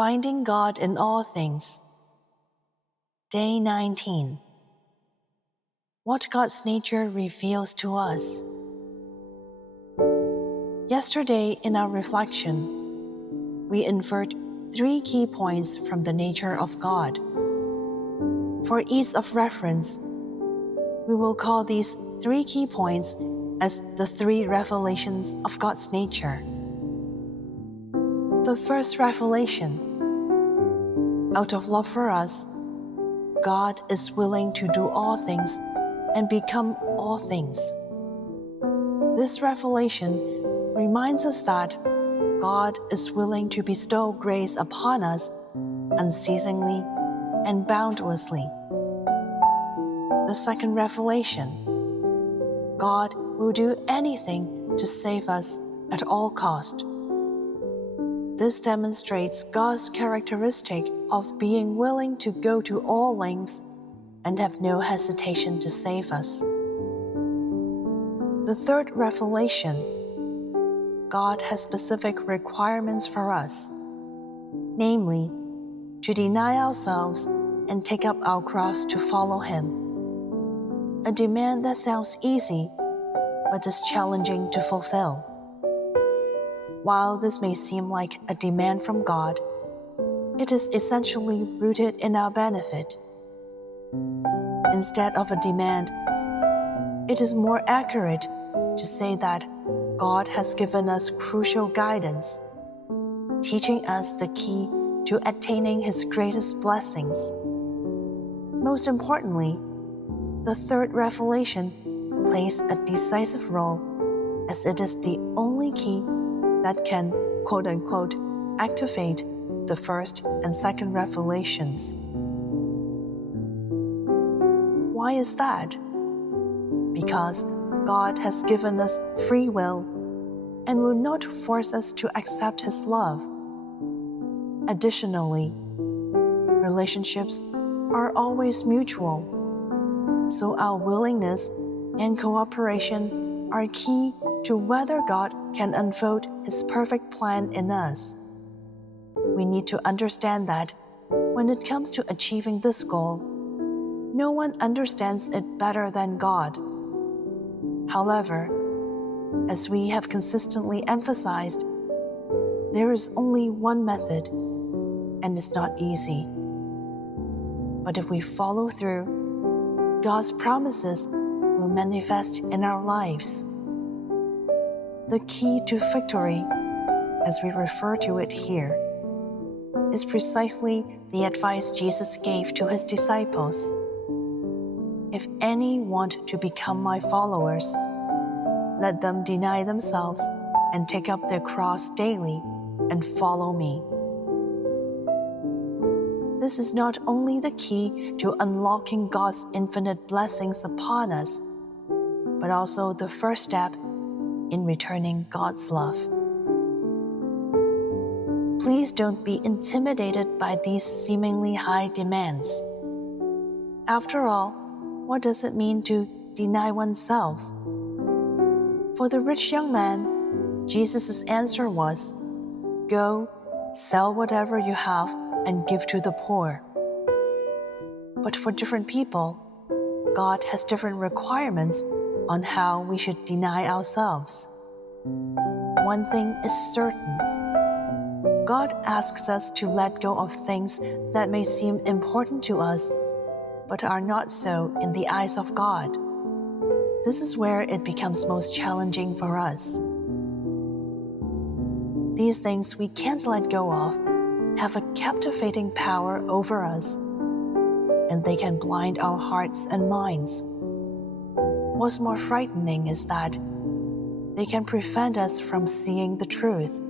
Finding God in all things. Day 19. What God's nature reveals to us. Yesterday, in our reflection, we inferred 3 key points from the nature of God. For ease of reference, we will call these 3 key points as the 3 revelations of God's nature. The first revelation. Out of love for us, God is willing to do all things and become all things. This revelation reminds us that God is willing to bestow grace upon us unceasingly and boundlessly. The second revelation. God will do anything to save us at all cost. This demonstrates God's characteristic of being willing to go to all lengths and have no hesitation to save us. The third revelation. God has specific requirements for us, namely, to deny ourselves and take up our cross to follow Him. A demand that sounds easy, but is challenging to fulfill. While this may seem like a demand from God, it is essentially rooted in our benefit. Instead of a demand, it is more accurate to say that God has given us crucial guidance, teaching us the key to attaining His greatest blessings. Most importantly, the third revelation plays a decisive role, as it is the only key that can, quote-unquote, activate the first and second revelations. Why is that? Because God has given us free will and will not force us to accept His love. Additionally, relationships are always mutual, so our willingness and cooperation are key to whether God can unfold His perfect plan in us. We need to understand that when it comes to achieving this goal, no one understands it better than God. However, as we have consistently emphasized, there is only one method, and it's not easy. But if we follow through, God's promises will manifest in our lives. The key to victory, as we refer to it here, is precisely the advice Jesus gave to His disciples. If any want to become my followers, let them deny themselves and take up their cross daily and follow me. This is not only the key to unlocking God's infinite blessings upon us, but also the first step in returning God's love. Please don't be intimidated by these seemingly high demands. After all, what does it mean to deny oneself? For the rich young man, Jesus' answer was, "Go, sell whatever you have and give to the poor." But for different people, God has different requirements on how we should deny ourselves. One thing is certain. God asks us to let go of things that may seem important to us, but are not so in the eyes of God. This is where it becomes most challenging for us. These things we can't let go of have a captivating power over us, and they can blind our hearts and minds. What's more frightening is that they can prevent us from seeing the truth,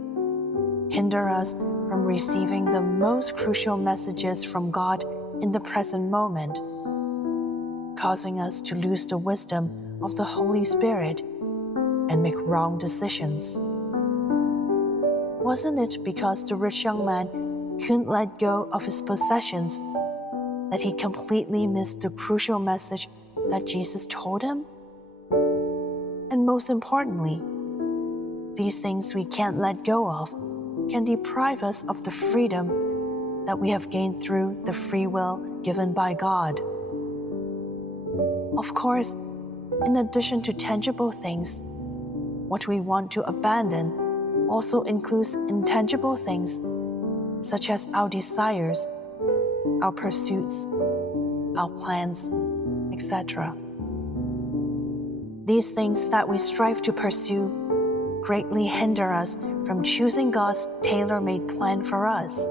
hinder us from receiving the most crucial messages from God in the present moment, causing us to lose the wisdom of the Holy Spirit and make wrong decisions. Wasn't it because the rich young man couldn't let go of his possessions that he completely missed the crucial message that Jesus told him? And most importantly, these things we can't let go of can deprive us of the freedom that we have gained through the free will given by God. Of course, in addition to tangible things, what we want to abandon also includes intangible things such as our desires, our pursuits, our plans, etc. These things that we strive to pursue greatly hinder us from choosing God's tailor-made plan for us.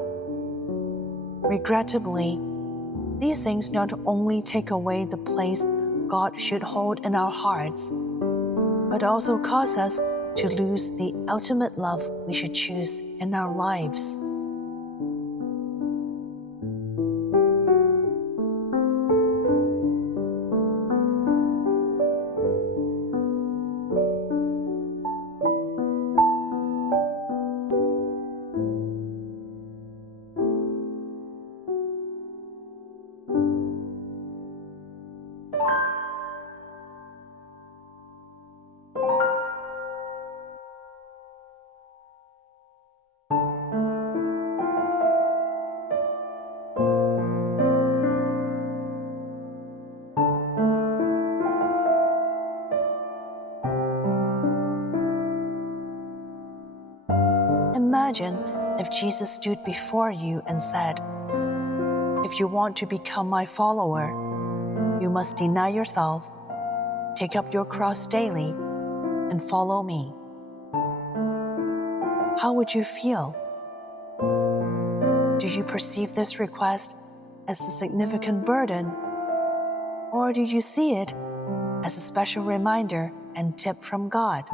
Regrettably, these things not only take away the place God should hold in our hearts, but also cause us to lose the ultimate love we should choose in our lives. Imagine if Jesus stood before you and said, "If you want to become my follower, you must deny yourself, take up your cross daily, and follow me." How would you feel? Do you perceive this request as a significant burden, or do you see it as a special reminder and tip from God?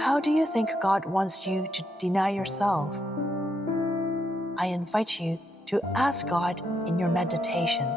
How do you think God wants you to deny yourself? I invite you to ask God in your meditation.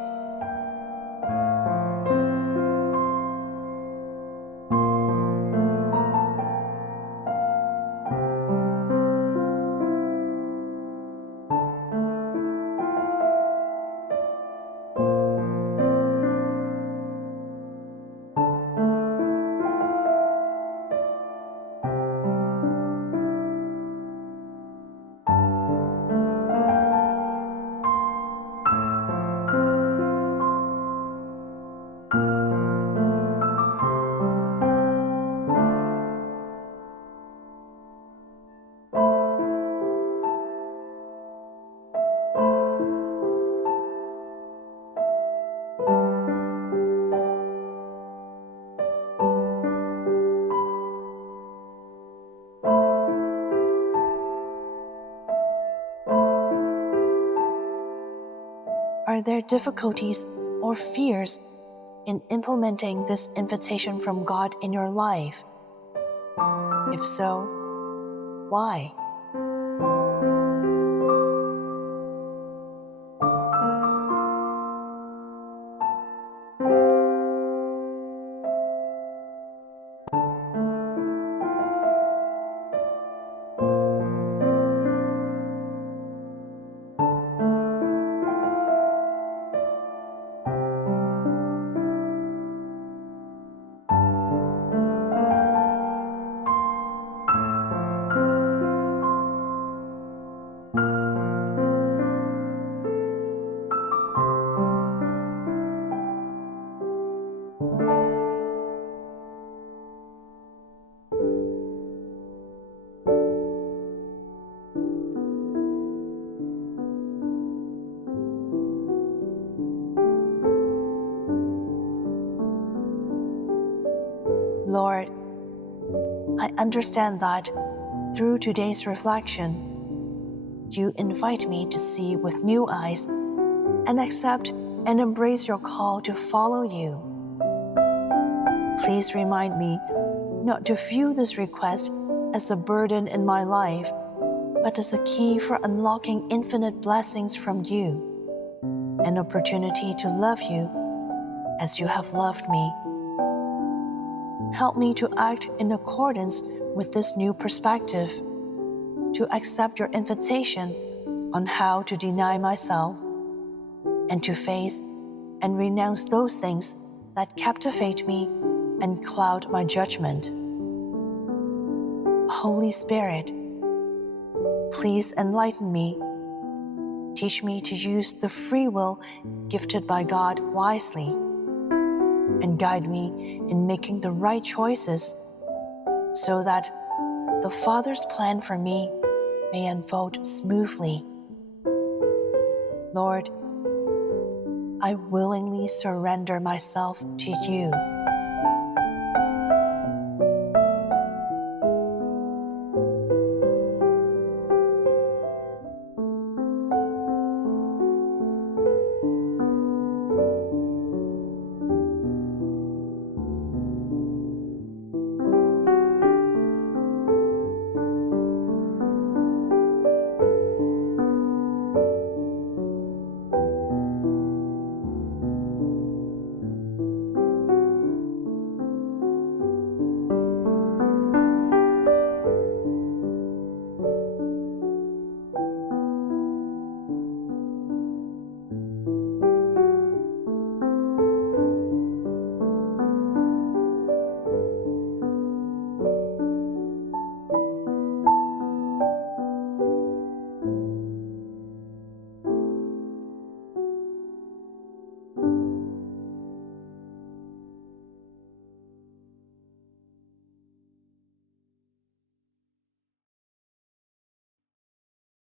Are there difficulties or fears in implementing this invitation from God in your life? If so, why? Lord, I understand that through today's reflection, you invite me to see with new eyes and accept and embrace your call to follow you. Please remind me not to view this request as a burden in my life, but as a key for unlocking infinite blessings from you, an opportunity to love you as you have loved me. Help me to act in accordance with this new perspective, to accept your invitation on how to deny myself, and to face and renounce those things that captivate me and cloud my judgment. Holy Spirit, please enlighten me. Teach me to use the free will gifted by God wisely, and guide me in making the right choices so that the Father's plan for me may unfold smoothly. Lord, I willingly surrender myself to you.